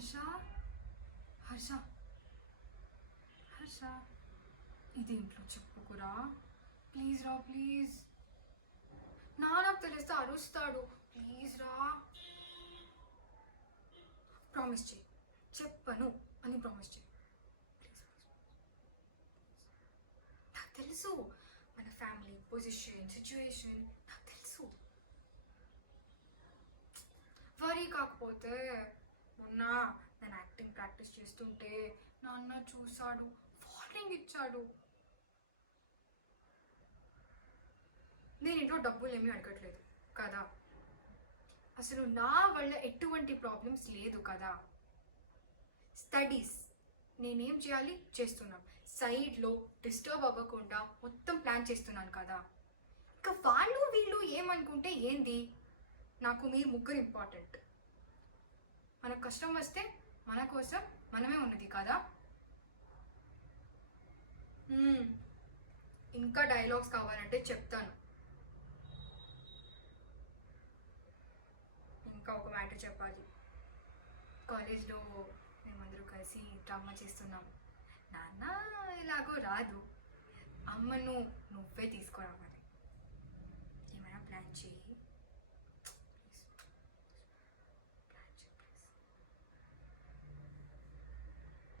హర్ష హర్ష హర్ష ఇది ఇంట్లో చెప్పుకురా ప్లీజ్ రా ప్లీజ్. నాకు తెలిస్తే అరుస్తాడు. ప్లీజ్ రా, ప్రామిస్ చేయి, చెప్పను అని ప్రామిస్ చేయి ప్లీజ్. నాకు తెలుసు మన ఫ్యామిలీ పొజిషన్ సిచ్యువేషన్ నాకు తెలుసు. వరీ కాకపోతే మొన్న నేను యాక్టింగ్ ప్రాక్టీస్ చేస్తుంటే నాన్న చూశాడు, వార్నింగ్ ఇచ్చాడు. నేను ఇంట్లో డబ్బులు ఏమీ అడగట్లేదు కదా, అసలు నా వల్ల ఎటువంటి ప్రాబ్లమ్స్ లేదు కదా. స్టడీస్ నేనేం చేయాలి చేస్తున్నాం, సైడ్లో డిస్టర్బ్ అవ్వకుండా మొత్తం ప్లాన్ చేస్తున్నాను కదా. ఇంకా వాళ్ళు వీళ్ళు ఏమనుకుంటే ఏంది, నాకు మీ ముగ్గురు ఇంపార్టెంట్. మనకు కష్టం వస్తే మన కోసం మనమే ఉన్నది కదా. ఇంకా డైలాగ్స్ కావాలంటే చెప్తాను. ఇంకా ఒక మ్యాటర్ చెప్పాలి. కాలేజ్లో మేమందరూ కలిసి డ్రామా చేస్తున్నాం. నాన్న ఇలాగో రాదు, అమ్మను నువ్వే తీసుకురావాలి. ఏమైనా ప్లాన్ చేయి.